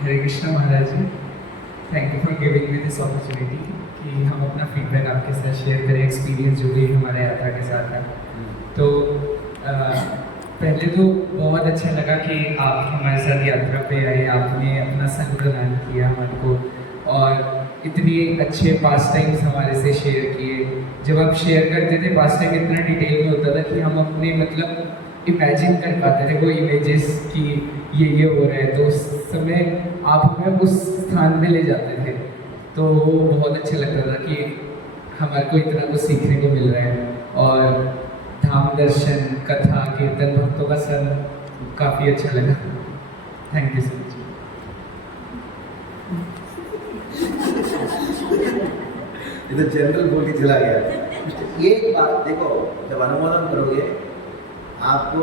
Hare Krishna Maharaj ji, thank you for giving me this opportunity कि हम अपना फीडबैक आपके साथ शेयर करें, एक्सपीरियंस जो भी हमारे यात्रा के साथ है। तो पहले तो बहुत अच्छा लगा कि आप हमारे साथ यात्रा पे आए, आपने अपना संग प्रदान किया हमको और इतनी अच्छे पास टाइम्स हमारे से शेयर किए। जब आप शेयर करते थे पास टाइम इतना डिटेल में होता था कि हम अपने मतलब इमेजिन कर पाते थे वो इमेजेस कि ये हो रहा है, तो उस समय आप हमें उस स्थान में ले जाते थे। तो वो बहुत अच्छा लगता था कि हमारे को इतना कुछ सीखने को मिल रहा है। और धाम दर्शन, कथा, कीर्तन, भक्तों का संग काफ़ी अच्छा लगा। Thank you so much. ये तो जनरल बोल के चला गया। एक बात देखो, जब अनुमोदन करोगे आपको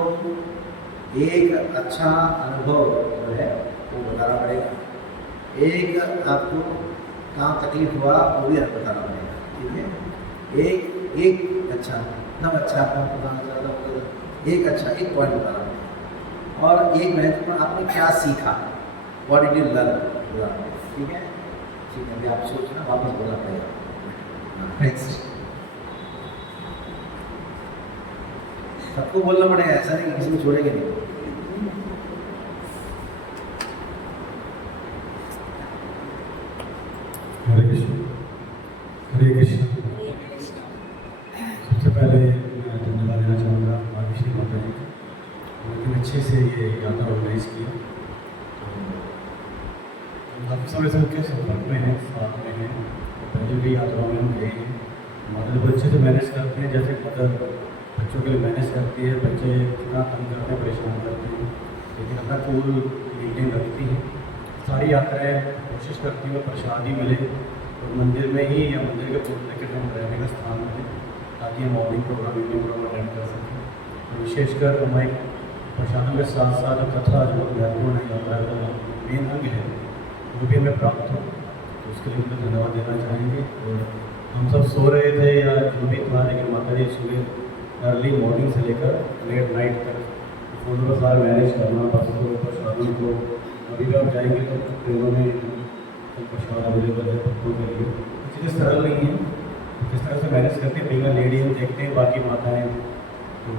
एक अच्छा अनुभव जो है वो बताना पड़ेगा। एक आपको कहाँ तकलीफ हुआ वो भी आपको बताना पड़ेगा, ठीक है। एक अच्छा एकदम अच्छा आपको बताना चाहता हूँ, एक अच्छा एक पॉइंट बताना पड़ेगा और एक महत्वपूर्ण आपने क्या सीखा, व्हाट डिड यू लर्न, ठीक है। ठीक है, अभी आप सोचना, वापस बोलना पड़ेगा। नेक्स्ट सबको बोलना पड़ेगा, ऐसा नहीं किसी को छोड़ेंगे नहीं। हरे कृष्ण। हरे कृष्ण। सबसे पहले मैं धन्यवाद देना चाहूँगा माता माता जी को, लेकिन अच्छे से ये यात्रा ऑर्गेनाइज किया। तो काफ़ी समय से उनके संपर्क में हैं, साथ में हैं, पहले भी यात्राओं में हम गए हैं। मदर को अच्छे से मैनेज करते हैं, जैसे मदर बच्चों के लिए मैनेज करती है। बच्चे इतना तंग करते हैं, परेशान करते हैं, लेकिन अपना कूल मेंटेन रखती है। सारी यात्राएँ कोशिश करती है प्रसादी मिले और मंदिर में ही या मंदिर के पूर्व के हम रहने का स्थान मिले, ताकि हम morning programme, evening programme attend कर सकें। तो विशेषकर हमारे प्रसादों के साथ साथ कथा जो महत्वपूर्ण है, यात्रा का मेन अंग है, वो भी हमें प्राप्त हो, तो उसके लिए उनको धन्यवाद देना चाहेंगे। और हम सब सो रहे थे या जो भी था, लेकिन माता जी सुबह अर्ली मॉर्निंग से लेकर लेट नाइट तक फूल का सारा मैनेज करना, बसों को, प्रसादों को। अभी भी आप जाएंगे तो ट्रेनों में प्रसाद अवेलेबल है भक्तों के लिए। चीज़ें सरल नहीं है, किस तरह से मैनेज करते हैं। बिना लेडी हम देखते हैं, बाकी माताएँ तो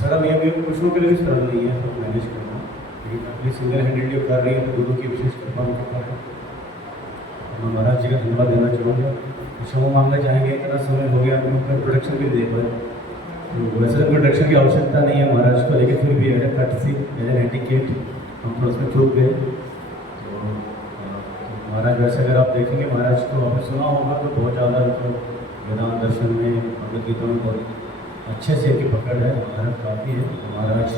सरल नहीं है, पुरुषों के लिए भी सरल नहीं है सब मैनेज करना, लेकिन अपनी सिंगल हैंडेडली कर रही है, तो गुरु की विशेष कृपा उनके ऊपर है। मैं महाराज जी का धन्यवाद देना चाहूँगा। क्षमा मांगना चाहेंगे, इतना समय हो गया हम अपना प्रोडक्शन भी दे पाए। तो वैसे तो प्रोडक्शन की आवश्यकता नहीं है महाराज को, लेकिन फिर भी एज कटसी, एज एटिकेट हम थोड़ा उसमें चूक गए। तो महाराज वैसे अगर आप देखेंगे, महाराज को आपने सुना होगा तो बहुत ज़्यादा मतलब वेदांत दर्शन में, भगवद गीता में बहुत अच्छे से इनकी पकड़ है, महाराज काफ़ी है। महाराज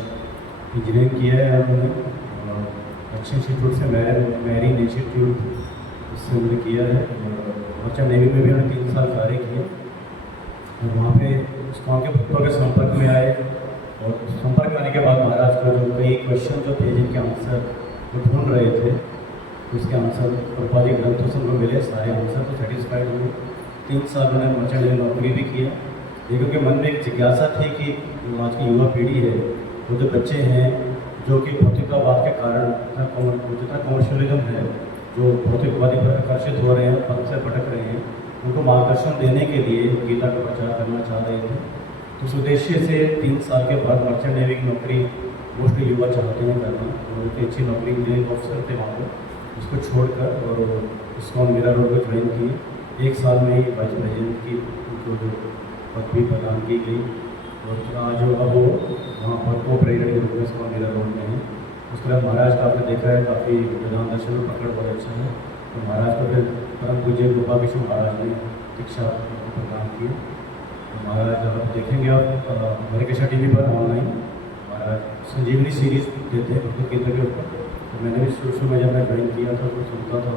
इंजीनियरिंग किया है उन्होंने, और अच्छे इंस्टीट्यूट से मैरीन इंस्टीट्यूट उससे उन्होंने किया है। और अच्छा नेवी में भी उन्होंने 3 साल कार्य किए और वहाँ पे वहाँ के भक्तों के संपर्क में आए। और संपर्क में आने के बाद महाराज को जो कई क्वेश्चन जो थे जिनके आंसर वो ढूंढ रहे थे, उसके आंसर प्रभावी ग्रंथों से उनको मिले, सारे आंसर तो सेटिस्फाइड हुए। 3 साल उन्होंने मर्चेंट नेवी नौकरी भी किया। ये क्योंकि मन में एक जिज्ञासा थी कि जो आज की युवा पीढ़ी है, वो जो बच्चे हैं जो कि भौतिकवाद के कारण जितना कमर्शियलिज्म है, जो भौतिकवादी पर आकर्षित हो रहे हैं, पद से भटक रहे हैं, उनको मार्गदर्शन देने के लिए गीता का प्रचार करना चाह रहे थे। तो उस उद्देश्य से 3 साल के बाद मर्चेंट नेवी की नौकरी मोस्टली युवा चाहते हैं करना, और उनकी अच्छी नौकरी मिले, ऑफिसर थे वहाँ पर, उसको छोड़कर और इसको मेरा रोड पर ज्वाइन किए। 1 साल में ही वाइस प्रेसिडेंट की उनको जो पदवी प्रदान की गई, और आज जो अब वो वहाँ पर को प्रेसिडेंट के रूप में इसको मेरा रोड में है। उसके बाद महाराज का आपने देखा है काफ़ी वेदांत दर्शन में पकड़ बहुत अच्छा है। तो महाराज को फिर परम पूज्य गोपाल कृष्ण महाराज ने शिक्षा प्रदान की। तो महाराज आप देखेंगे, आप हरे कृष्णा टीवी पर ऑनलाइन महाराज संजीवनी सीरीज देते हैं भगवद गीता के ऊपर। तो मैंने भी शुरू में जब मैं ज्वाइन किया था तो सुनता था,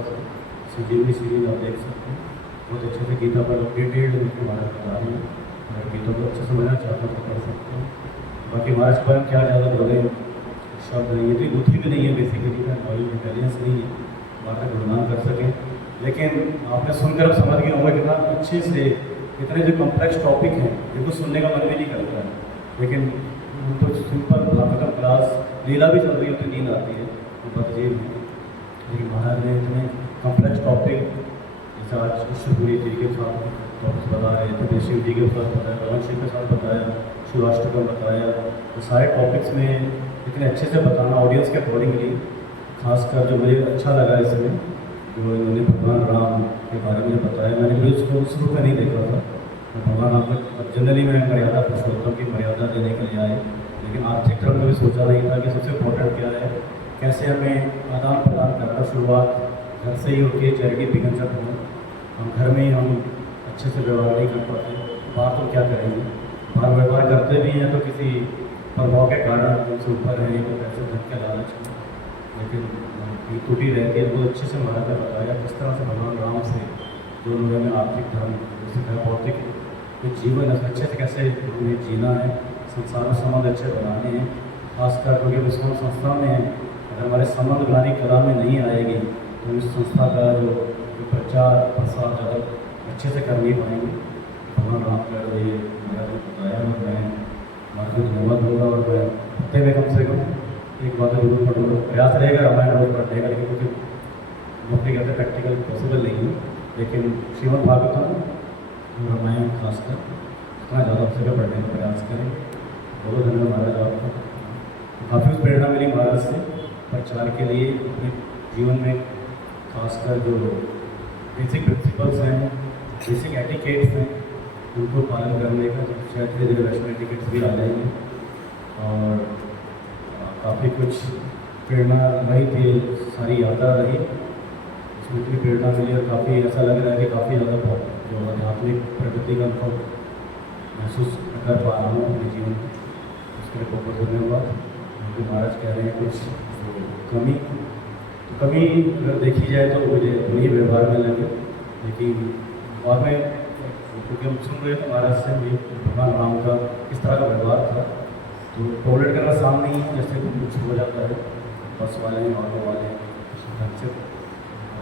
संजीवनी सीरीज आप देख सकते हैं। बहुत अच्छे से गीता पर डिटेल्ड महाराज बता रहे हैं, अगर गीता को अच्छे समझना चाहते हैं तो कर सकते हैं। बाकी महाराज पर क्या ज़्यादा बोले शब्द नहीं है, तो बुद्धि भी नहीं है, बेसिकली का नॉलेज इंटेलिजेंस नहीं है बात का गुणगान कर सकें। लेकिन आपने सुनकर अब समझ गया होगा कितना अच्छे से, इतने जो कॉम्प्लेक्स टॉपिक हैं जिनको सुनने का मन भी नहीं करता है, लेकिन तो सिंपल भागवतम क्लास लीला भी चल रही होती, नींद आती है, तो बस ये लेकिन महाराज ने इतने कॉम्प्लेक्स टॉपिक जैसे आज शिवपुरी जी के साथ टॉपिक्स बता रहे थे, देशिव जी के साथ बताया, रमन सिंह के साथ बताया, शिवाष्टकम बताया, तो सारे टॉपिक्स में इतने अच्छे से बताना ऑडियंस के अकॉर्डिंगली, खासकर जो मुझे अच्छा लगा इसमें जो इन्होंने भगवान राम के बारे में बताया, मैंने भी उसको शुरू में नहीं देखा था। तो भगवान राम को जनरली मैं मर्यादा पुरुषोत्तम की मर्यादा देने के लिए आए, लेकिन आर्थिक धर्म में भी सोचा नहीं था कि सबसे इम्पोर्टेंट क्या है, कैसे हमें आदान प्रदान करना, शुरुआत घर से ही होती है, चैरिटी बिगन जब हम घर में ही हम अच्छे से व्यवहार नहीं कर पाते, बाहर तो क्या करेंगे, बाहर व्यवहार करते भी हैं तो किसी प्रभाव के कारण उनसे ऊपर है, तो पैसे धन के लालच में, लेकिन ये टूटी रहती है। तो अच्छे से महाराज ने बताया किस तरह से भगवान राम से जो लोगों में आर्थिक धर्म जैसे भौतिक जो जीवन है अच्छे से कैसे उन्हें जीना है, संसार में संबंध अच्छे बनाने हैं, खासकर क्योंकि मुस्लिम संस्था में अगर हमारे संबंध बनाने कला में नहीं आएगी तो इस संस्था का जो प्रचार प्रसार ज़्यादा अच्छे से कर नहीं पाएंगे। भगवान राम का ये महाराज ने बताया और मैं महाराज को धन्यवाद दूँगा, और मैं हफ्ते में कम से कम एक बात जरूर पढ़ूँगा, प्रयास रहेगा रामायण रोज पढ़ने का, लेकिन क्योंकि नौकरी करते प्रैक्टिकल पॉसिबल नहीं है, लेकिन श्रीमद् भागवतम रामायण खासकर इतना ज़्यादा अवसर पढ़ने का प्रयास करें। बहुत धन्यवाद महाराज आपको, काफ़ी प्रेरणा मिली महाराज से प्रचार के लिए, अपने जीवन में खासकर जो बेसिक प्रिंसिपल्स हैं, बेसिक एटिकेट्स हैं, उनको पालन करने का, शायद धीरे धीरे वैष्णव एटिकेट्स भी आ जाएंगे, और काफ़ी कुछ प्रेरणा रही थी, सारी यात्रा रही, उसमें इतनी प्रेरणा मिली और काफ़ी ऐसा लग रहा है कि काफ़ी ज़्यादा जो आध्यात्मिक प्रगति का अनुभव महसूस कर पा रहा हूँ अपने जीवन में, उसके लिए बहुत बहुत धन्यवाद। क्योंकि महाराज कह रहे हैं कुछ कमी, तो कमी अगर देखी जाए तो मुझे अपने ही व्यवहार में लगे, लेकिन बाद में क्योंकि हम सुन रहे थे महाराज से भी भगवान राम का किस तरह का व्यवहार था, तो टॉयलेट करना सामने ही जैसे कुछ हो जाता है, बस वाले हैं, ऑटो वाले हैं, ढंग से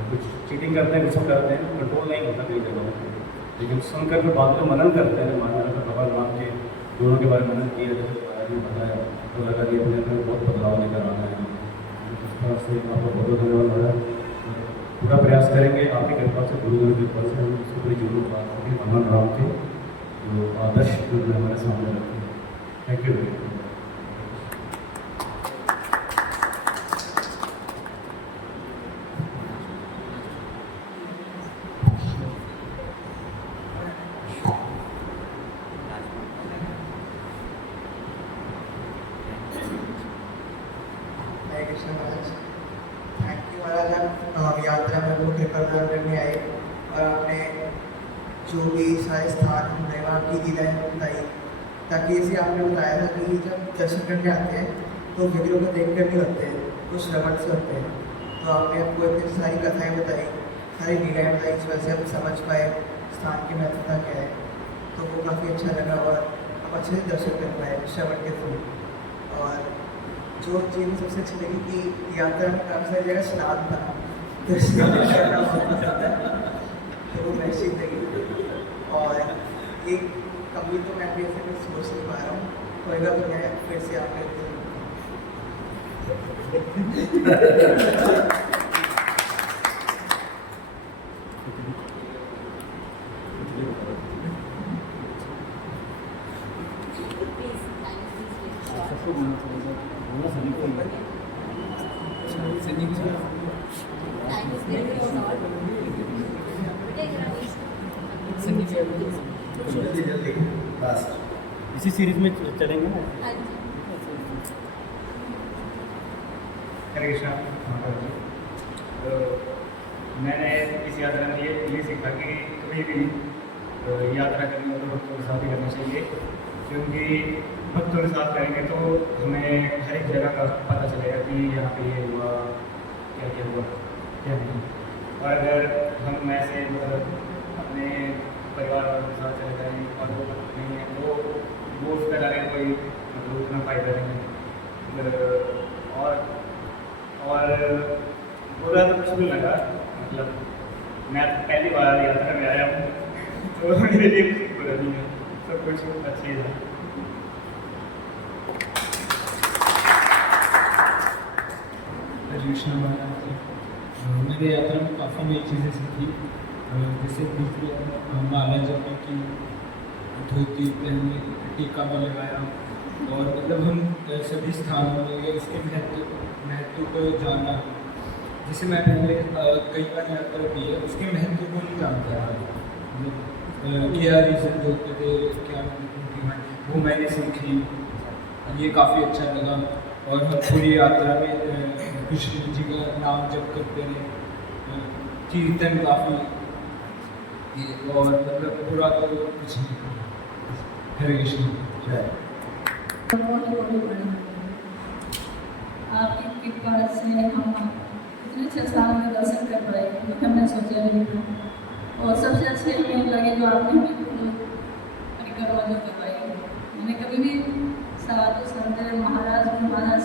कुछ चीटिंग करते हैं, कुछ करते हैं, कंट्रोल नहीं होता कई जगहों पर, लेकिन सुनकर फिर बाद में मनन करते हैं। महाराज ने भगवान राम के दोनों के बारे में मनन किया, जैसे महाराज ने बताया, तो लगा कि अपने अंदर बहुत बदलाव लेकर आना है। इस तरह से आपका बहुत बहुत धन्यवाद महाराज, पूरा प्रयास करेंगे आपकी कृपा से, गुरुदेव की कृपा से हम इसको पूरी जरूर बात करेंगे, भगवान राम के जो आदर्श जो हमारे सामने रखते हैं। Thank you very much. Hare Krishna Maharaj, thank you Maharaj, आप यात्रा में वो कृपा प्रदान करने आए और आपने जो भी सारे स्थान हमने वहाँ की लीलाएँ बताई, ताकि इसे आपने बताया था कि जब दर्शन करने आते हैं तो विग्रहों को देख कर नहीं होते हैं, वो श्रवण से होते हैं। तो आपने हमको इतनी सारी कथाएँ बताई, सारी लीलाएँ बताई, इस वजह से हम समझ पाए स्थान की महत्वता क्या है, तो वो काफ़ी अच्छा लगा और आप अच्छे से दर्शन कर पाए श्रवण के थ्रू। और जो चीज़ सबसे अच्छी लगी कि यात्रा में काफ़ी सारी जगह स्नान था, तो स्नान करना बहुत पसंद है, तो वो मैं सीख लगी। और एक कभी तो मैं भी ऐसे कुछ सोच नहीं पा रहा हूँ, होएगा तो मैं फिर से आपके जल्दी जल्दी बस इसी सीरीज में चलेंगे ना। हरे कृष्णा महाराज जी, तो मैंने इस यात्रा में ये सीखा कि कभी भी यात्रा करनी हो तो भक्तों के साथ ही करना चाहिए, क्योंकि भक्तों के साथ करेंगे तो हमें हर एक जगह का पता चलेगा कि यहाँ पे ये हुआ, क्या क्या हुआ, क्या नहीं। और अगर हम ऐसे अपने परिवार वालों के साथ चले जाएँ और वो नहीं है तो वो उसका लगे कोई मतलब उतना फायदा नहीं है। और बुरा तो कुछ भी लगा, मतलब मैं पहली बार यात्रा में आया हूँ तो मेरे लिए कुछ बुरा नहीं है, सब कुछ अच्छी है। कृष्ण महाराज जी, मेरे यात्रा में काफ़ी नई चीज़ें सीखी, जैसे बीच में माला जपने की, धोती पहनी, टीका भी लगाया, और मतलब हम सभी स्थानों में या उसके महत्व को जाना, जिसे मैं पहले कई बार यात्रा की है, उसके महत्व को नहीं जानता था। मतलब क्या रीज़न होते थे, क्या वो मैंने सीखी, ये काफ़ी अच्छा लगा। और हम पूरी यात्रा में कृष्ण जी का नाम जप करते रहे, कीर्तन काफ़ी, और मतलब पूरा तो कुछ नहीं। हरे कृष्ण। आपकी कृपा से हम इतने अच्छे स्थानों में दर्शन कर पाए, जो हमने सोचा नहीं था। और सबसे अच्छे हमें लगे जो आपने परिक्रमा जो करवाई। मैंने कभी भी साधु संत महाराज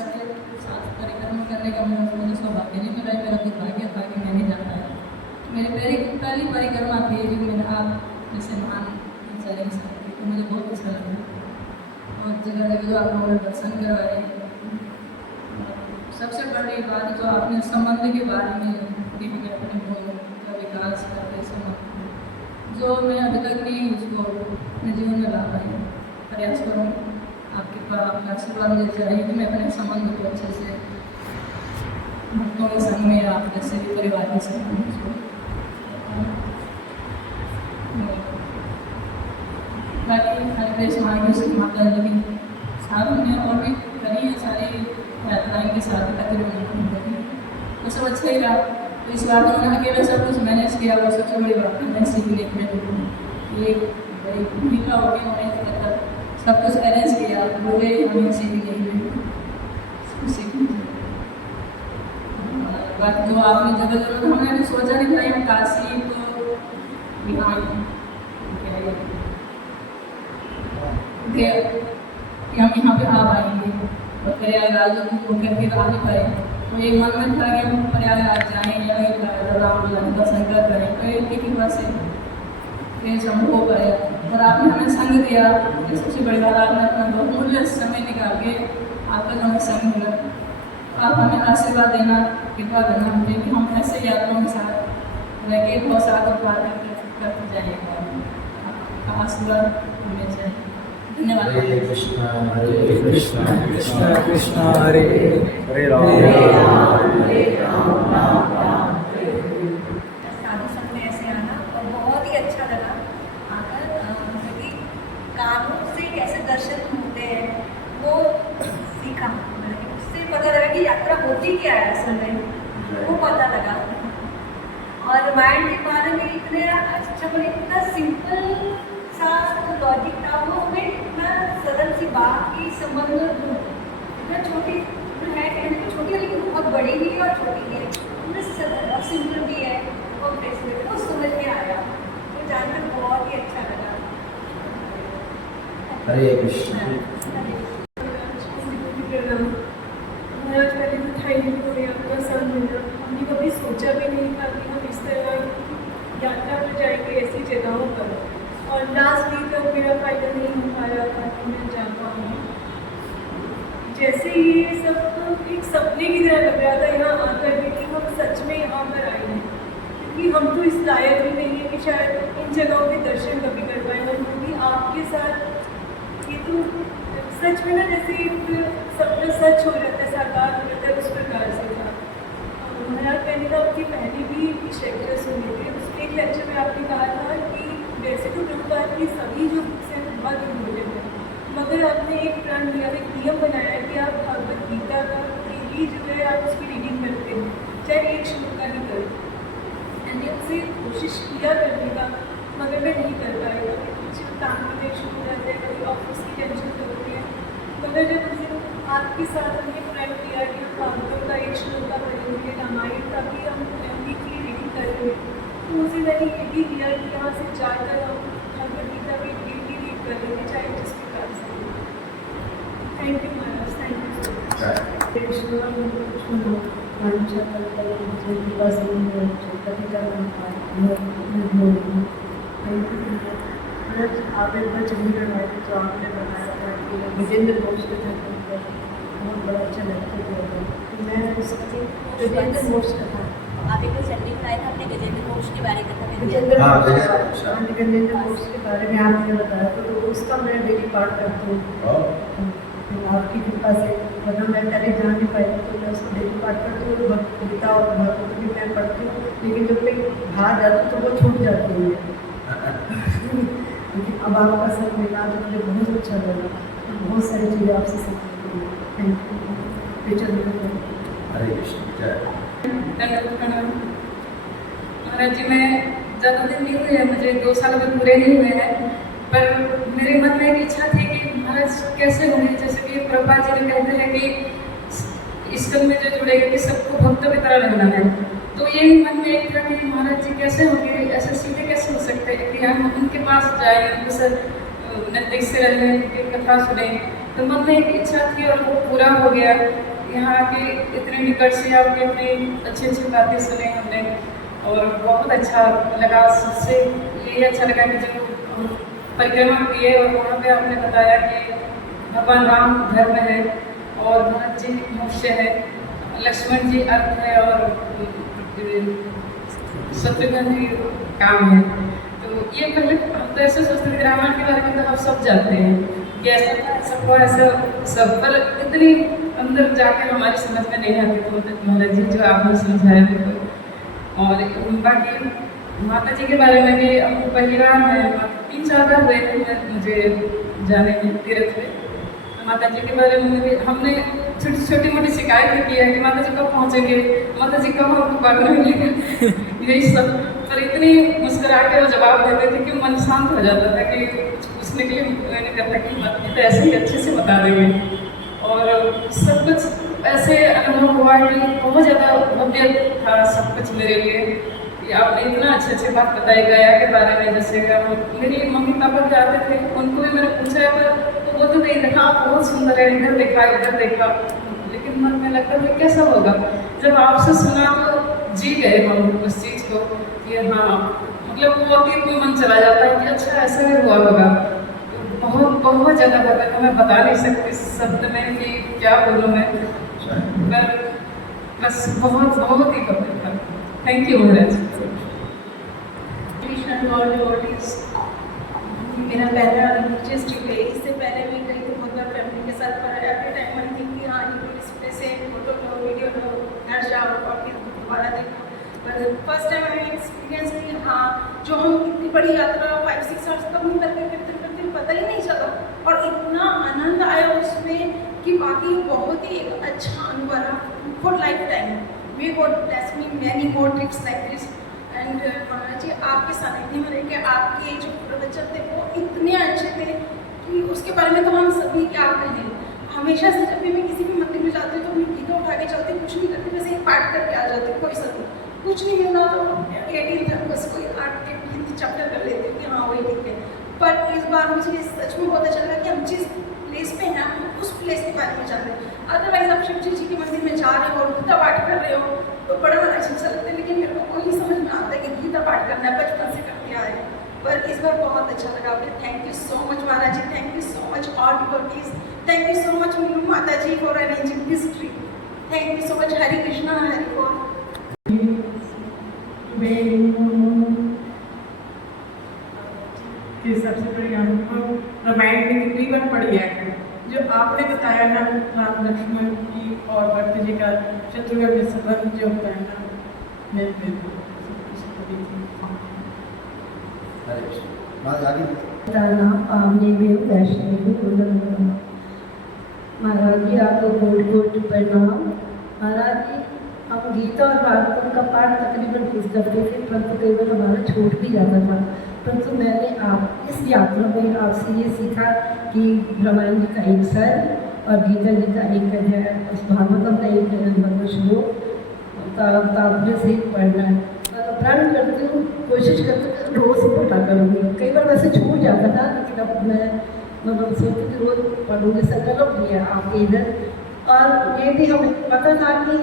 के साथ परिक्रमा करने का मुझे सौभाग्य नहीं मिला। मेरा दुर्भाग्य था कि मैं नहीं जा पाया। मेरी पहली परिक्रमा थी जो मैंने आप जैसे महान आचार्य के साथ की, तो मुझे बहुत अच्छा लगा। और जगह जगह जो आप लोगों ने दर्शन करवाए, सबसे बड़ी बात जो आपने संबंध के बारे में कि हमें अपने मूल का विकास करके संबंध जो मैं अभी तक नहीं उसको अपने जीवन में ला पाई, प्रयास करूँ। आपके आशीर्वाद मुझे चाहिए कि मैं अपने संबंध को अच्छे से भक्तों के संग में आप जैसे भी परिवार के संग में उसको बाकी हरे कृष्ण मार्ग माता जी साथ में और भी करी है सारी यात्राएं के साथ तकरीबन करी, वो सब अच्छा ही रहा। तो इस बार मैंने अकेले सब कुछ मैनेज किया, वो सबसे बड़ी बात है। मैं सीखने के लिए ये बड़ी भूमिका हो गई, उन्हें मतलब सब कुछ अरेंज किया, मुझे हमें सीखने में सीखने बाकी जो आपने जगह जगह हमने भी सोचा नहीं था हम काशी तो बिहार कि हम यहाँ पे आ पाएंगे और प्रयागराज को करके आ नहीं पाए। तो ये मन में था कि हम प्रयागराज जाएँ या राम लला दर्शन करें, तो एक कृपा से ये संभव हो पाया। और आपने हमें संग दिया, सबसे बड़ी बात आपने अपना बहुमूल्य समय निकाल के आपका जो हमें संग मिला। आप हमें आशीर्वाद देना, कृपा करना मुझे कि हम ऐसे यात्राओं के साथ रह के बहुत सारा पार करते जाएंगे। आपका आशीर्वाद हमें चाहिए। धन्यवाद। हरे कृष्णा कृष्णा कृष्णा हरे हरे राम हरे राम। साधु संग में ऐसे आना और बहुत ही अच्छा लगा आकर, क्योंकि कानून से कैसे दर्शन होते हैं वो सीखा। उससे पता लगा कि यात्रा होती क्या है असल में, वो पता लगा। और रामायण के बारे में इतने अच्छा, मतलब इतना सिंपल सा लॉजिक था, वो हमें इतना सरल सी बात की संबंध इतना छोटी है, कहने को छोटी है लेकिन बहुत बड़ी भी है और छोटी भी है, उनमें सिंपल भी है और बेसिक वो समझ में आया, तो जानकर बहुत ही अच्छा लगा। हरे कृष्णा। पहले तो थैंक यू आपका साथ मिला। हमने कभी सोचा भी नहीं था कि हम इस तरह यात्रा पर जाएंगे ऐसी जगहों पर, और लास्ट वीक तक मेरा फायदा नहीं हो पा रहा था कि मैं जा पाऊँ। जैसे ये सब एक सपने की तरह लग रहा था यहाँ आकर भी कि हम सच में यहाँ पर आए हैं, क्योंकि हम तो इस लायक भी नहीं है कि शायद इन जगहों के दर्शन कभी कर पाए। हम भी आपके साथ ये तो सच में ना जैसे एक सपना सच हो जाता है, साकार हो जाता है, उस प्रकार से था। महाराज मैंने तो आपकी पहले भी लेक्चर सुने थे, उसके एक लेक्चर में आपने कहा था कि वैसे तो प्रभुपाद की सभी जो बुक्स हैं बहुत इम्पोर्टेंट है, मगर आपने एक प्रण लिया, एक नियम बनाया कि आप भगवद गीता का डेली जो है आप उसकी रीडिंग करते हैं, चाहे एक श्लोक का ही करें। मैंने उससे कोशिश किया करने का, मगर मैं नहीं कर पाएगा, कुछ काम में शुरू हो जाते हैं, कभी ऑफिस की टेंशन होती है। मगर जब मुझे आपके साथ हमने प्रण किया कि हम भागवत का एक श्लोक का पढ़ेंगे, रामायण का भी हम वीकली रीडिंग करेंगे, तो मुझे मैंने ये भी किया कि यहाँ से जाकर हम भगवद गीता भी डेली रीड करेंगे, चाहे जिस प्रकार से। Thank you Maharaj, thank you so much. आप एक बार चंडीगढ़ आए थे तो आपने बताया था कि विजेंद्र मोक्ष के था, बहुत बड़ा अच्छा लगता है। मैं उसकी विजेंद्र मोक्ष का था, आप एक चंडीगढ़ आपने गजेंद्र मोक्ष के बारे में कहा गजेंद्र हाँ, मोक्ष गजेंद्र का- मोक्ष। हाँ जी, गजेंद्र मोक्ष के बारे में आपने बताया तो उसका मैं डेली पाठ करती हूँ। तो आपकी कृपा से वरना मैं पहले जान नहीं पाई तो मैं उसको डेली पाठ करती हूँ। भक्त गीता और भागवत भी मैं पढ़ती हूँ, लेकिन जब मैं बाहर जाती हूँ तो वो छूट जाती है। लेकिन अब आपका सब मिला तो मुझे बहुत अच्छा लगा। बहुत सारी चीज़ें आपसे सीखने को मिली। Thank you. हरे कृष्ण जय। महाराज जी, मैं ज़्यादा दिन नहीं हुए हैं, मुझे 2 साल अभी पूरे नहीं हुए हैं, पर मेरे मन में एक इच्छा थी कि महाराज कैसे होंगे, जैसे कि प्रभुपाद जी ने कहते हैं कि इस्कन में जो जुड़ेगा कि सबको भक्त की तरह रहना है। तो यही मन में एक था कि महाराज जी कैसे होंगे, ऐसे सीधे कैसे हो सकते हैं कि हम उनके पास जाए, उनके साथ नज़दीक से रहें, उनकी कथा सुने। तो मन में एक इच्छा थी और वो पूरा हो गया। यहाँ के इतने निकट से आपकी इतनी अच्छी अच्छी बातें सुने हमने और बहुत अच्छा लगा। सबसे यही अच्छा लगा कि जब हम परिक्रमा किए और वहाँ पे आपने बताया कि भगवान राम धर्म है और भरत जी मनुष्य है, लक्ष्मण जी अर्थ है और शत्रुघ्न जी काम है। तो ये पहले हम तो ऐसे सोचते थे, रामायण के बारे में तो हम सब जानते हैं कि ऐसा था, सबको ऐसा सब, पर इतनी अंदर जाकर हमारी समझ में नहीं आती। तो महाराज जी जो आपने समझाया बिल्कुल। और बाकी माता जी के बारे में भी हमको पहली बार मैं 3-4 बार हुए थे मुझे जाने में तीर्थ पे। माता जी के बारे में भी हमने छोटी मोटी शिकायत भी की है कि माता जी कब पहुँचेंगे, माता जी कब हमको पकड़ मिलेंगे, यही सब। पर इतनी मुस्कुरा के वो जवाब देते थे कि मन शांत हो जाता था कि कुछ पूछने के लिए मैंने कहता कि मत तो ऐसे ही अच्छे से बता देंगे। और सब कुछ ऐसे अनुभव हुआ कि बहुत ज़्यादा भव्य था सब कुछ मेरे लिए कि आपने इतना अच्छे बात बताई गया के बारे में। जैसे मेरी मम्मी पापा भी आते थे, उनको भी मैंने पूछा पर तो वो तो नहीं देखा, बहुत सुंदर है, इधर देखा उधर देखा, लेकिन मन में लगता है कैसा होगा। जब आपसे सुना तो जी गए हम उस चीज़ को कि हाँ, मतलब वो अतीत में मन चला जाता है कि अच्छा ऐसा भी हुआ होगा। तो बहुत ज़्यादा भव्य, मैं बता नहीं सकती शब्द में कि क्या बोलूँ मैं, पर बस बहुत ही भव्य था। थैंक यू महाराज। मेरा पहला रिलीजियस ट्रिप है, इससे पहले मैं गई थी बहुत बार फैमिली के साथ, पर एवरी टाइम मन थी कि हाँ इस पे से फोटो लो, वीडियो लो, घर जाओ और फिर दोबारा देखो। पर फर्स्ट टाइम मैंने एक्सपीरियंस की हाँ, जो हम इतनी बड़ी यात्रा 5-6 आवर्स कब निकलते फिरते पता ही नहीं चला और इतना आनंद आया उसमें कि बाकी बहुत ही एक अच्छा अनुभव रहा for lifetime. We got bless me many more trips like this. And Maharaj ji, आपके सानिध्य में रह के आपके जो प्रवचन थे वो इतने अच्छे थे कि उसके बारे में तो हम सभी क्या कहें। हमेशा से जब भी मैं किसी भी मंदिर में जाती हूँ तो अपनी गीता उठा के चलती, कुछ नहीं करती, बस एक पाठ करके आ जाती, कोई सब कुछ नहीं मिलना तो 18 तक बस कोई 8 के हिंदी चैप्टर कर लेती हूँ कि हाँ वही ठीक है। पर इस बार मुझे सच में पता चला कि हम जिस प्लेस पे हैं हम उस प्लेस के बारे में जान रहे हैं। अदरवाइज आप शिव जी के मंदिर में जा रहे हो और गीता पाठ कर रहे हो तो बड़ा अजीब सा लगता है, लेकिन मेरे को कोई समझ में आता है कि गीता पाठ करना है, बचपन से करते आए। पर इस बार बहुत अच्छा लगा आपने। Thank you so much Maharaj ji, thank you so much all devotees, thank you so much Meenu माता ji for arranging this trip. Thank you so much. Hare Krishna Hari बोल। कि सबसे बड़ी अनुभव रामायण में कितनी बार पढ़ी है जो आपने बताया ना, राम लक्ष्मण की और भरत जी का शत्रुघ्न के संबंध जो होता है ना, मैं महाराज जी आपको कोटि प्रणाम। महाराज जी, हम गीता और भागवत का पाठ तकरीबन खुद करते थे, परंतु कई बार हमारा छूट भी जाता था। परंतु मैंने आप इस यात्रा में आपसे ये सीखा कि रामायण जी का एक सर और गीता जी का एक अध्याय, उस भागवतम का एक मतलब श्लोक तात्पर्य से पढ़ना है। मैं प्रण करती हूँ, कोशिश करती हूँ रोज़ पढ़ा करूँगी। कई बार वैसे छूट जाता था, लेकिन अब मैं मतलब सोचती थी रोज़ पढ़ूँगी। संकल्प लिया आपके इधर। और ये भी हमें पता था कि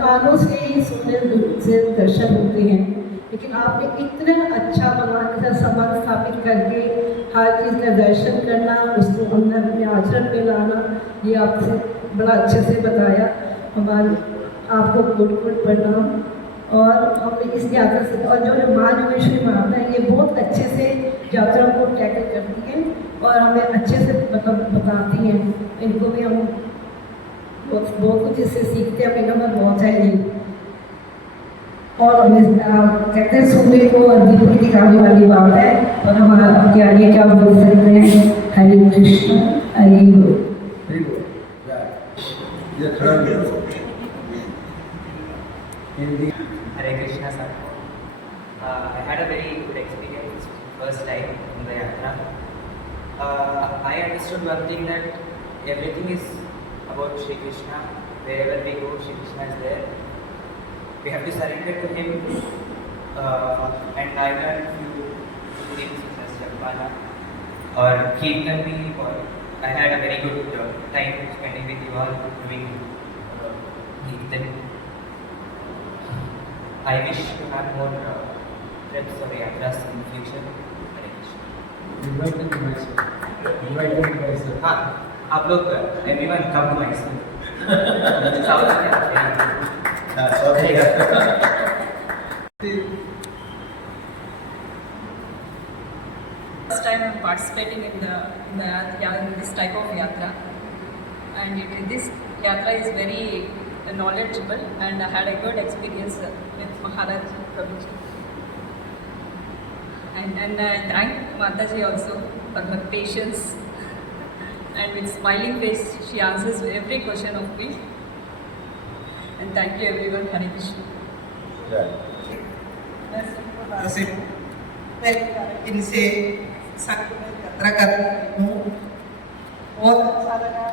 कानों से ही सुनने से दर्शन होते हैं, लेकिन आपने इतना अच्छा भगवान के साथ संबंध स्थापित करके हर चीज़ का दर्शन करना, उसको अंदर में आचरण में लाना, ये आपसे बड़ा अच्छे से बताया। हमारे आपको कोटि कोटि प्रणाम। और हमने इस यात्रा से और जो माँ जोगेश्वरी माता है ये बहुत अच्छे से यात्रा को टैकल करती हैं और हमें अच्छे से मतलब बताती हैं। इनको भी हम बहुत कुछ इससे सीखते हैं, अपने नंबर बहुत है नहीं। और कहते हैं सुनने को दीप दिखाने वाली बात है और हम आपके आगे क्या बोल सकते हैं। हरे कृष्ण हरि बोल। Hare Krishna sir. I had a very good experience first time in the yatra. I understood one thing, that everything is about Shri Krishna. Wherever we go, Shri Krishna is there. We have to surrender to him. And I learned few things such as Japana or Kirtan bhi, or I had a very good time spending with you all doing Kirtan. I wish to have more trips or yatras in the future. Hare Krishna. Invite me, हाँ, आप लोग everyone come to Mysore. South First time I'm participating in this type of yatra, and this yatra is very knowledgeable, and I had a good experience with Maharaj Prabhuji. And I thank Mataji also for her patience, and with smiling face she answers every question of me. And thank you everyone. Hare Krishna. जैसे मैं इनसे संग में यात्रा कर रही हूँ, बहुत अच्छा लगा।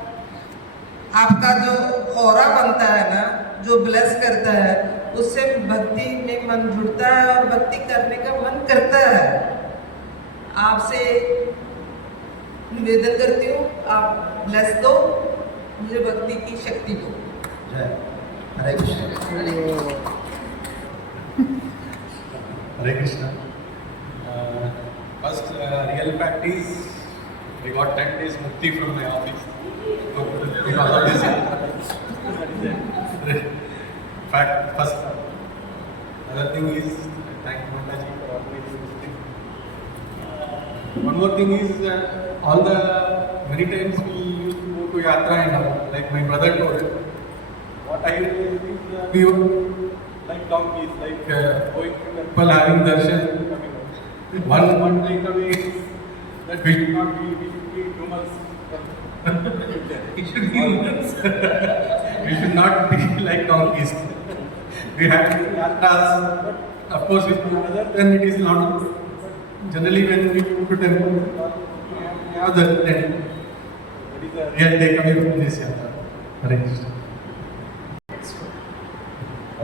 आपका जो ऑरा बनता है ना, जो ब्लेस करता है, उससे भक्ति में मन जुड़ता है और भक्ति करने का मन करता है। आपसे निवेदन करती हूँ, आप ब्लेस दो, मुझे भक्ति की शक्ति दो। जय हरे Krishna. Hare Krishna. First, real fact is, we got 10 days mukti from my office. Because of this. Fact, first. Another thing is, thank Mataji for organizing this thing. One more thing is, all the many times we used to go to yatra and all, like my brother told it. What I realized is, we were like donkeys, like going to temple, having darshan, coming out. One takeaway is that we should not be, we should be humans. We should be humans. We should not be like donkeys. We have to do yatras, but of course with one another, then it is not. Generally when we go to temple, we have the tent. That is the real takeaway from this yatra. Hare Krishna.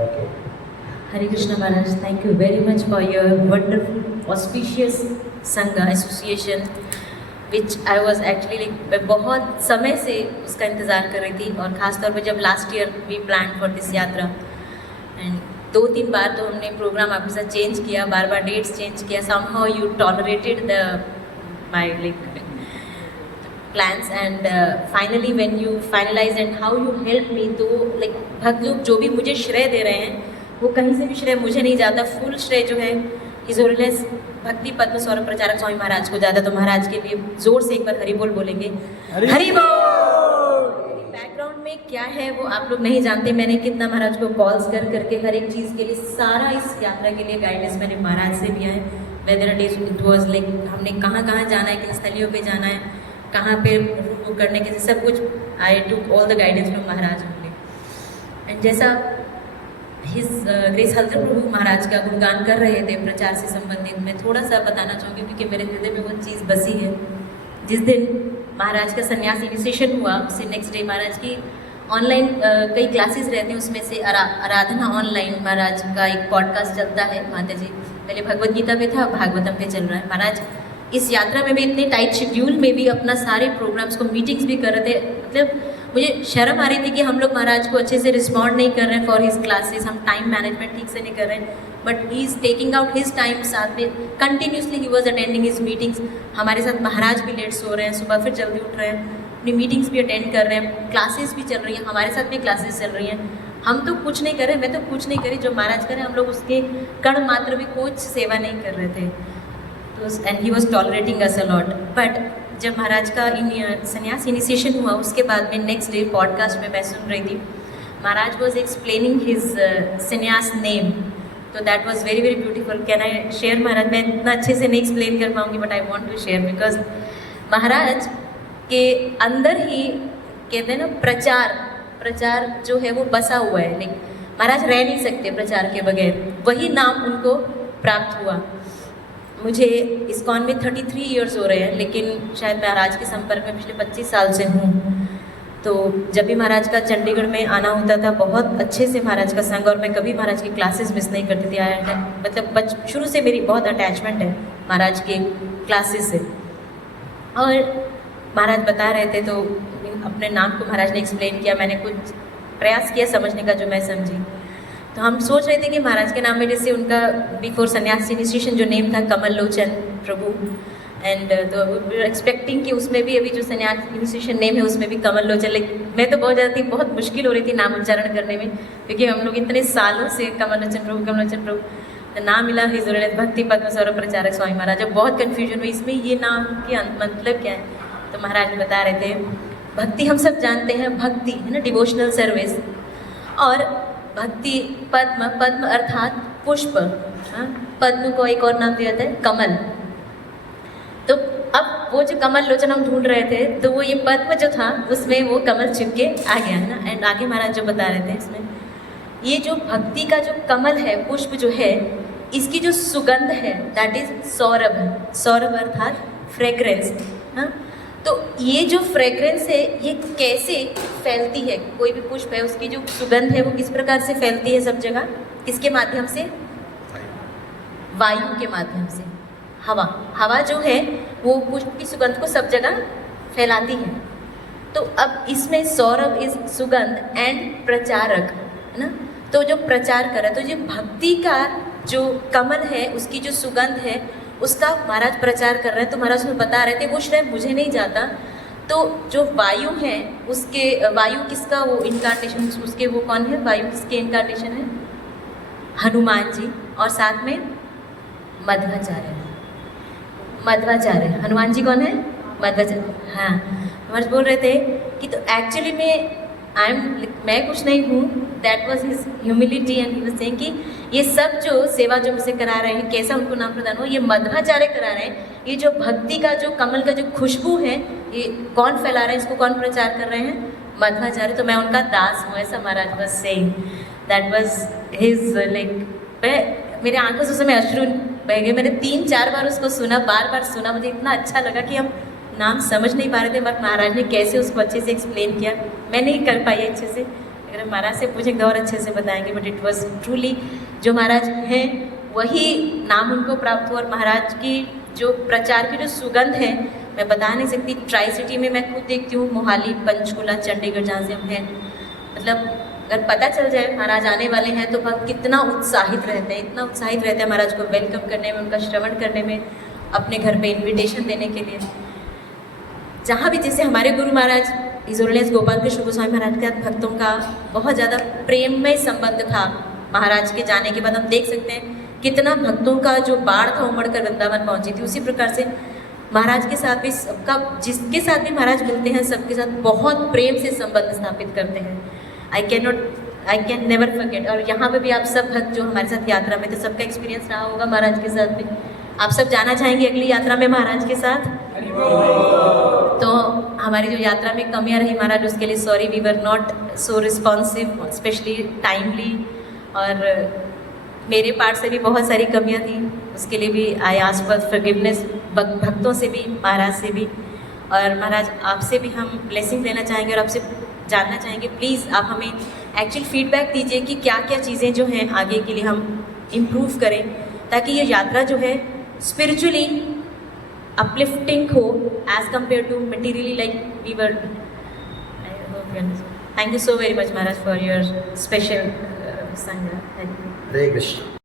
Okay. Hare Krishna Maharaj, thank you very much for your wonderful, auspicious Sangha association, which I was actually like, मैं बहुत समय से उसका इंतज़ार कर रही थी, और ख़ास तौर पे जब last year we plan for this यात्रा, एंड 2-3 बार तो हमने प्रोग्राम आपके साथ चेंज किया, बार डेट्स चेंज किया, somehow you tolerated my like plans, and finally when you finalized and how you helped me, तो like भक्त लोग जो भी मुझे श्रेय दे रहे हैं, वो कहीं से भी श्रेय मुझे नहीं जाता, फुल श्रेय जो है हिज होलीनेस भक्ति पद्म सौरभ प्रचारक स्वामी महाराज को जाता। तो महाराज के लिए जोर से एक बार हरि बोल बोलेंगे। हरि बोल। बैकग्राउंड में क्या है वो आप लोग नहीं जानते, मैंने कितना महाराज को कॉल्स करके हर एक चीज़ के लिए, सारा इस यात्रा के लिए गाइडेंस मैंने महाराज से भी है। वेदर इट वाज लाइक हमने कहाँ जाना है, किन स्थलियों पे जाना है, कहाँ पे रूम बुक करने के, सब कुछ I took all the guidance from Maharaj only. And जैसा हिज ग्रेस हल्दर प्रभु महाराज का गुणगान कर रहे थे प्रचार से संबंधित, मैं थोड़ा सा बताना चाहूँगी क्योंकि मेरे हृदय में वो चीज़ बसी है। जिस दिन महाराज का संन्यास इनिशिएशन हुआ, उससे नेक्स्ट डे महाराज की ऑनलाइन कई क्लासेस रहते हैं, उसमें से आराधना ऑनलाइन महाराज का एक पॉडकास्ट चलता है। माता जी पहले भगवद गीता पे था, भागवतम पे चल रहा है। महाराज इस यात्रा में भी इतने टाइट शेड्यूल में भी अपना सारे प्रोग्राम्स को मीटिंग्स भी कर रहे थे, मतलब मुझे शर्म आ रही थी कि हम लोग महाराज को अच्छे से रिस्पॉन्ड नहीं कर रहे हैं फॉर हिज क्लासेस, हम टाइम मैनेजमेंट ठीक से नहीं कर रहे हैं, but he is taking out his time, साथ में continuously he was attending his meetings. हमारे साथ महाराज भी लेट सो रहे हैं, सुबह फिर जल्दी उठ रहे हैं, अपनी मीटिंग्स भी अटेंड कर रहे हैं, क्लासेस भी चल रही हैं, हमारे साथ भी क्लासेस चल रही हैं। हम तो कुछ नहीं कर रहे, मैं तो कुछ नहीं करी, जो महाराज करे हम लोग उसके कण मात्र भी कुछ सेवा नहीं कर रहे थे। तो and he was tolerating us a lot. But जब महाराज का संन्यास इनिशिएशन हुआ उसके बाद में नेक्स्ट डे पॉडकास्ट में मैं सुन रही थी, Maharaj was explaining his sannyas name, तो that was very very beautiful. Can I share Maharaj? मैं इतना अच्छे से नहीं एक्सप्लेन कर पाऊँगी but I want to share, because Maharaj के अंदर ही कहते हैं ना प्रचार जो है वो बसा हुआ है, लेकिन महाराज रह नहीं सकते प्रचार के बगैर, वही नाम उनको प्राप्त हुआ। मुझे इस्कॉन में 33 ईयर्स हो रहे हैं, लेकिन शायद महाराज के संपर्क में पिछले 25 साल से हूँ। तो जब भी महाराज का चंडीगढ़ में आना होता था, बहुत अच्छे से महाराज का संग, और मैं कभी महाराज की क्लासेस मिस नहीं करती थी। मतलब शुरू से मेरी बहुत अटैचमेंट है महाराज के क्लासेस से। और महाराज बता रहे थे तो अपने नाम को महाराज ने एक्सप्लेन किया, मैंने कुछ प्रयास किया समझने का जो मैं समझी। तो हम सोच रहे थे कि महाराज के नाम में जैसे उनका बिफोर संन्यास इनिशिएशन जो नेम था कमल लोचन प्रभु, एंड तो एक्सपेक्टिंग कि उसमें भी अभी जो संन्यास इनिशिएशन नेम है उसमें भी कमल लोचन, लेकिन मैं तो बहुत ज़्यादा थी, बहुत मुश्किल हो रही थी नाम उच्चारण करने में, क्योंकि हम लोग इतने सालों से कमल लोचन प्रभु नाम मिला। हिज होलीनेस भक्ति पद्म सौरभ प्रचारक स्वामी महाराज, जब बहुत कन्फ्यूजन हुई इसमें ये नाम के मतलब क्या है, तो महाराज बता रहे थे भक्ति हम सब जानते हैं, भक्ति है ना डिवोशनल सर्विस, और भक्ति पद्म अर्थात पुष्प, पद्म को एक और नाम दिया था कमल। तो अब वो जो कमल लोचन हम ढूंढ रहे थे, तो वो ये पद्म जो था उसमें वो कमल चिपके आ गया है ना। एंड आगे महाराज जो बता रहे थे इसमें ये जो भक्ति का जो कमल है, पुष्प जो है, इसकी जो सुगंध है दैट इज सौरभ, सौरभ अर्थात फ्रेग्रेंस। हाँ, तो ये जो फ्रेग्रेंस है ये कैसे फैलती है, कोई भी पुष्प है उसकी जो सुगंध है वो किस प्रकार से फैलती है सब जगह, किसके माध्यम से? वायु के माध्यम से। हवा जो है वो पुष्प की सुगंध को सब जगह फैलाती है। तो अब इसमें सौरभ इज सुगंध एंड प्रचारक है ना, तो जो प्रचार कर रहा है, तो जो भक्ति का जो कमल है उसकी जो सुगंध है उसका महाराज प्रचार कर रहे हैं। तो महाराज में बता रहे थे वो श्रेय मुझे नहीं जाता, तो जो वायु है उसके, वायु किसका वो इनकार्नेशन, उसके वो कौन है, वायु किसके इनकार्नेशन है? हनुमान जी, और साथ में मध्वाचार्य। हनुमान जी कौन है? मध्वाचार्य। हाँ, महाराज बोल रहे थे कि तो एक्चुअली में मैं कुछ नहीं हूँ, that was his humility, and he was saying कि ये सब जो सेवा जो मुझे करा रहे हैं, कैसा उनको नाम प्रदान हो, ये मध्वाचार्य करा रहे हैं। ये जो भक्ति का जो कमल का जो खुशबू है ये कौन फैला रहे हैं, इसको कौन प्रचार कर रहे हैं? मध्वाचार्य। तो मैं उनका दास हूँ, ऐसा Maharaj was saying. That was his like, मेरे आंखों से समय अश्रु बह गए। मैंने 3-4 बार उसको सुना, बार सुना, मुझे इतना अच्छा लगा कि हम नाम समझ नहीं पा रहे थे, बट महाराज ने कैसे उसको अच्छे से एक्सप्लेन किया, मैं नहीं कर पाई अच्छे से। अगर महाराज से पूछेंगे तो और अच्छे से बताएंगे, बट इट वॉज ट्रूली जो महाराज हैं वही नाम उनको प्राप्त हुआ। और महाराज की जो प्रचार की जो सुगंध है मैं बता नहीं सकती। ट्राई सिटी में मैं खुद देखती हूँ, मोहाली, पंचकुला, चंडीगढ़ जहाँ से हम हैं, मतलब अगर पता चल जाए महाराज आने वाले हैं तो भक्त कितना उत्साहित रहते हैं, इतना उत्साहित रहते हैं महाराज को वेलकम करने में, उनका श्रवण करने में, अपने घर पे इनविटेशन देने के लिए। जहाँ भी जैसे हमारे गुरु महाराज हिज होलीनेस गोपाल कृष्ण गोस्वामी महाराज के साथ भक्तों का बहुत ज़्यादा प्रेममय संबंध था। महाराज के जाने के बाद हम देख सकते हैं कितना भक्तों का जो बाढ़ था उमड़कर वृंदावन पहुंची थी। उसी प्रकार से महाराज के साथ भी सबका, जिसके साथ भी महाराज मिलते हैं सबके साथ बहुत प्रेम से संबंध स्थापित करते हैं। I can never forget. और यहाँ पे भी आप सब भक्त जो हमारे साथ यात्रा में थे सबका एक्सपीरियंस रहा होगा महाराज के साथ भी। आप सब जाना चाहेंगे अगली यात्रा में महाराज के साथ? तो हमारी जो यात्रा में कमियां रही महाराज उसके लिए sorry, we were not so responsive, specially timely, और मेरे पार्ट से भी बहुत सारी कमियां थी, उसके लिए भी आई आस्क फॉर फॉरगिवनेस, भक्तों से भी, महाराज से भी। और महाराज आपसे भी हम ब्लेसिंग लेना चाहेंगे और आपसे जानना चाहेंगे, प्लीज़ आप हमें एक्चुअल फीडबैक दीजिए कि क्या क्या चीज़ें जो हैं आगे के लिए हम इम्प्रूव करें, ताकि ये यात्रा जो है स्पिरिचुअली uplifting हो as compared to materially like we were. I hope you understand. Thank you so very much Maharaj for your special sangha. Thank you. Hare Krishna.